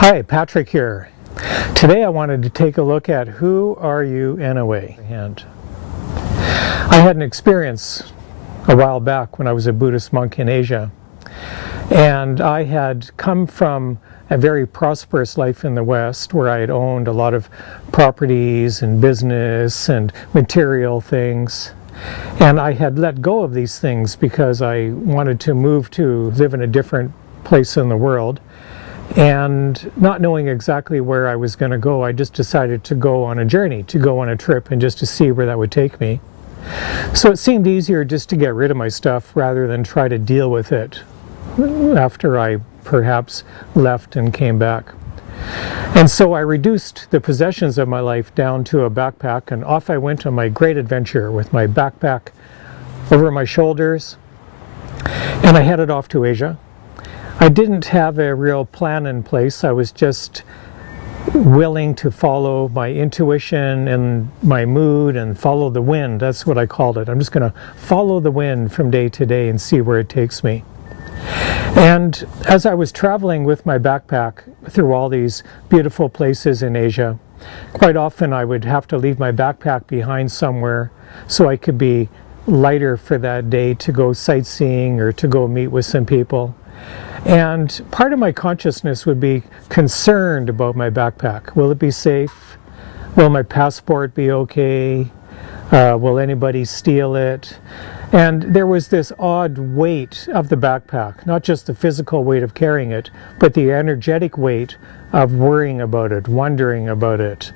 Hi, Patrick here. Today I wanted to take a look at who are you anyway. And I had an experience a while back when I was a Buddhist monk in Asia, and I had come from a very prosperous life in the West where I had owned a lot of properties and business and material things. And I had let go of these things because I wanted to move to live in a different place in the world. And not knowing exactly where I was going to go, I just decided to go on a journey, to go on a trip, and just to see where that would take me. So it seemed easier just to get rid of my stuff rather than try to deal with it after I perhaps left and came back. And so I reduced the possessions of my life down to a backpack, and off I went on my great adventure with my backpack over my shoulders, and I headed off to Asia. I didn't have a real plan in place. I was just willing to follow my intuition and my mood and follow the wind. That's what I called it. I'm just going to follow the wind from day to day and see where it takes me. And as I was traveling with my backpack through all these beautiful places in Asia, quite often I would have to leave my backpack behind somewhere so I could be lighter for that day to go sightseeing or to go meet with some people. And part of my consciousness would be concerned about my backpack. Will it be safe? Will my passport be okay? Will anybody steal it? And there was this odd weight of the backpack, not just the physical weight of carrying it, but the energetic weight of worrying about it, wondering about it,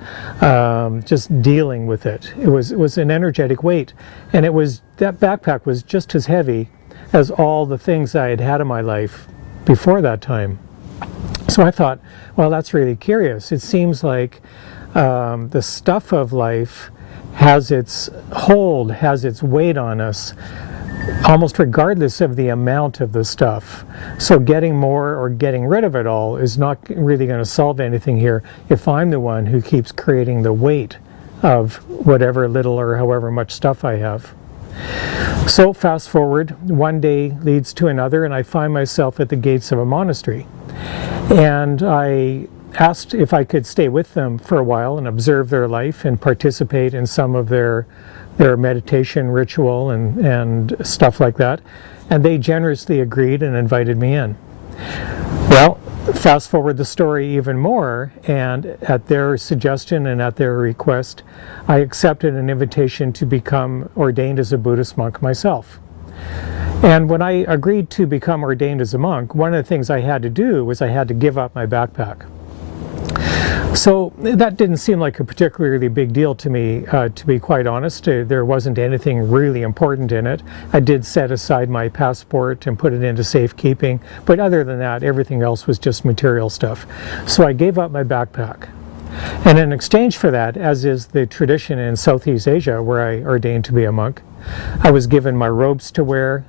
just dealing with it. It was an energetic weight. And that backpack was just as heavy as all the things I had had in my life before that time. So I thought, well, that's really curious. It seems like the stuff of life has its hold, has its weight on us, almost regardless of the amount of the stuff. So getting more or getting rid of it all is not really going to solve anything here if I'm the one who keeps creating the weight of whatever little or however much stuff I have. So fast forward, one day leads to another, and I find myself at the gates of a monastery. And I asked if I could stay with them for a while and observe their life and participate in some of their meditation ritual and stuff like that. And they generously agreed and invited me in. Well, fast forward the story even more, and at their suggestion and at their request, I accepted an invitation to become ordained as a Buddhist monk myself. And when I agreed to become ordained as a monk, one of the things I had to do was I had to give up my backpack. So that didn't seem like a particularly big deal to me, to be quite honest. There wasn't anything really important in it. I did set aside my passport and put it into safekeeping, but other than that, everything else was just material stuff. So I gave up my backpack. And in exchange for that, as is the tradition in Southeast Asia where I ordained to be a monk, I was given my robes to wear.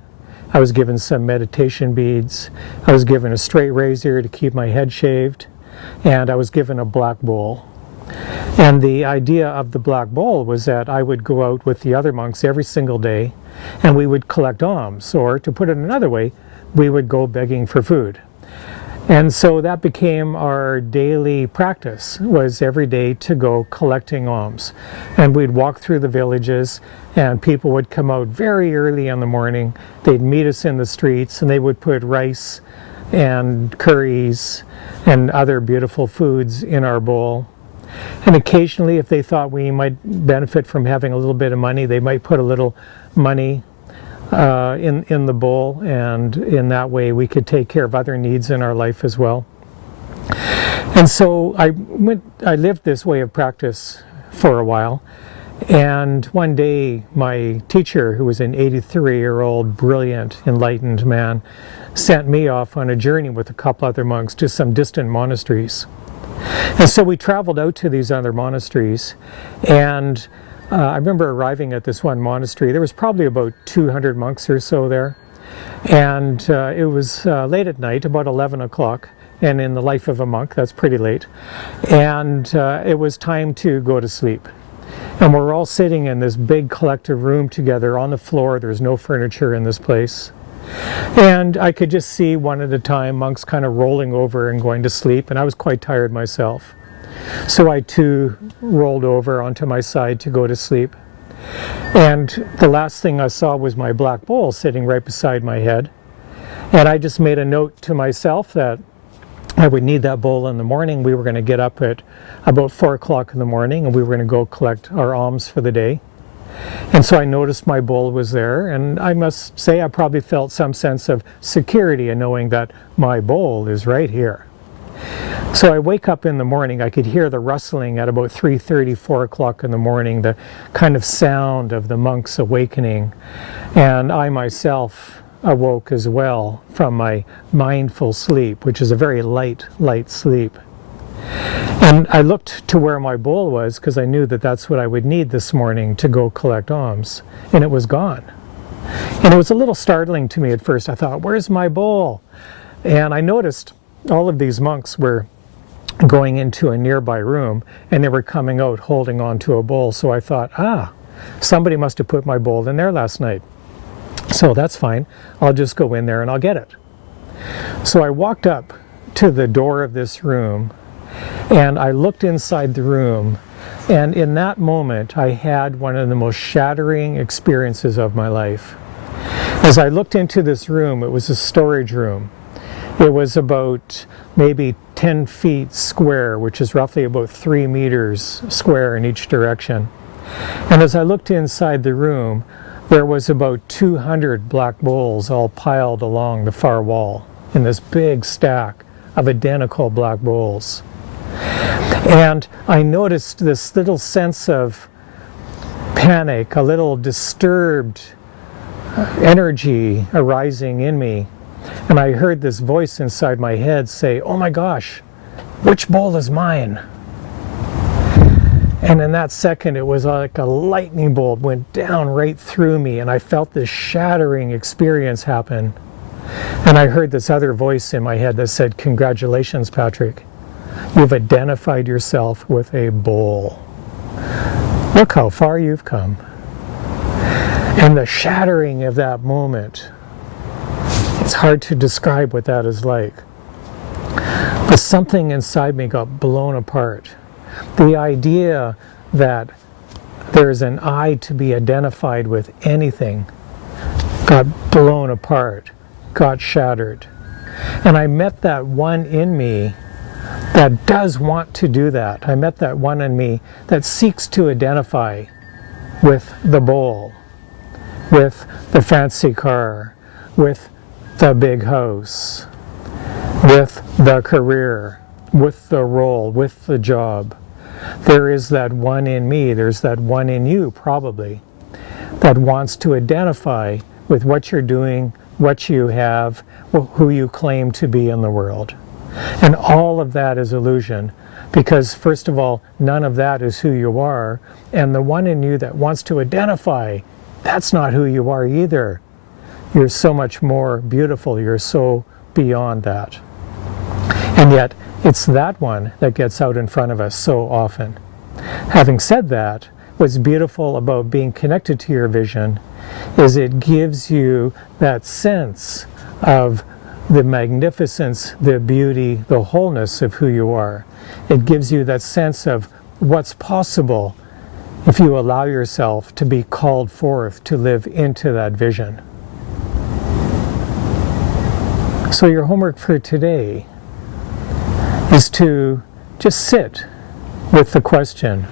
I was given some meditation beads. I was given a straight razor to keep my head shaved. And I was given a black bowl. And the idea of the black bowl was that I would go out with the other monks every single day and we would collect alms, or to put it another way, we would go begging for food. And so that became our daily practice, was every day to go collecting alms. And we'd walk through the villages and people would come out very early in the morning. They'd meet us in the streets and they would put rice and curries and other beautiful foods in our bowl. And occasionally, if they thought we might benefit from having a little bit of money, they might put a little money in the bowl, and in that way we could take care of other needs in our life as well. And so I lived this way of practice for a while. And one day my teacher, who was an 83-year-old brilliant, enlightened man, sent me off on a journey with a couple other monks to some distant monasteries. And so we traveled out to these other monasteries, and I remember arriving at this one monastery. There was probably about 200 monks or so there, and it was late at night, about 11 o'clock, and in the life of a monk, that's pretty late, and it was time to go to sleep. And we're all sitting in this big collective room together on the floor. There's no furniture in this place. And I could just see one at a time monks kind of rolling over and going to sleep, and I was quite tired myself. So I too rolled over onto my side to go to sleep. And the last thing I saw was my black bowl sitting right beside my head. And I just made a note to myself that I would need that bowl in the morning. We were going to get up at about 4 o'clock in the morning, and we were going to go collect our alms for the day. And so I noticed my bowl was there, and I must say I probably felt some sense of security in knowing that my bowl is right here. So I wake up in the morning, I could hear the rustling at about 3:30, 4 o'clock in the morning, the kind of sound of the monks awakening. And I myself awoke as well from my mindful sleep, which is a very light sleep. And I looked to where my bowl was because I knew that that's what I would need this morning to go collect alms, and it was gone. And it was a little startling to me at first. I thought, where's my bowl? And I noticed all of these monks were going into a nearby room, and they were coming out holding onto a bowl. So I thought, somebody must have put my bowl in there last night. So that's fine. I'll just go in there and I'll get it. So I walked up to the door of this room, and I looked inside the room, and in that moment I had one of the most shattering experiences of my life. As I looked into this room, it was a storage room. It was about maybe 10 feet square, which is roughly about 3 meters square in each direction. And as I looked inside the room, there was about 200 black bowls all piled along the far wall in this big stack of identical black bowls. And I noticed this little sense of panic, a little disturbed energy arising in me. And I heard this voice inside my head say, "Oh my gosh, which bowl is mine?" And in that second, it was like a lightning bolt went down right through me, and I felt this shattering experience happen. And I heard this other voice in my head that said, "Congratulations, Patrick. You've identified yourself with a bowl. Look how far you've come." And the shattering of that moment, it's hard to describe what that is like. But something inside me got blown apart. The idea that there's an I to be identified with anything got blown apart, got shattered. And I met that one in me that does want to do that. I met that one in me that seeks to identify with the bowl, with the fancy car, with the big house, with the career, with the role, with the job. There is that one in me, there's that one in you probably, that wants to identify with what you're doing, what you have, who you claim to be in the world. And all of that is illusion, because first of all, none of that is who you are, and the one in you that wants to identify, that's not who you are either. You're so much more beautiful, you're so beyond that. And yet, it's that one that gets out in front of us so often. Having said that, what's beautiful about being connected to your vision is it gives you that sense of the magnificence, the beauty, the wholeness of who you are. It gives you that sense of what's possible if you allow yourself to be called forth to live into that vision. So your homework for today is to just sit with the question,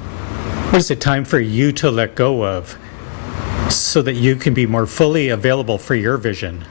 what is it time for you to let go of so that you can be more fully available for your vision?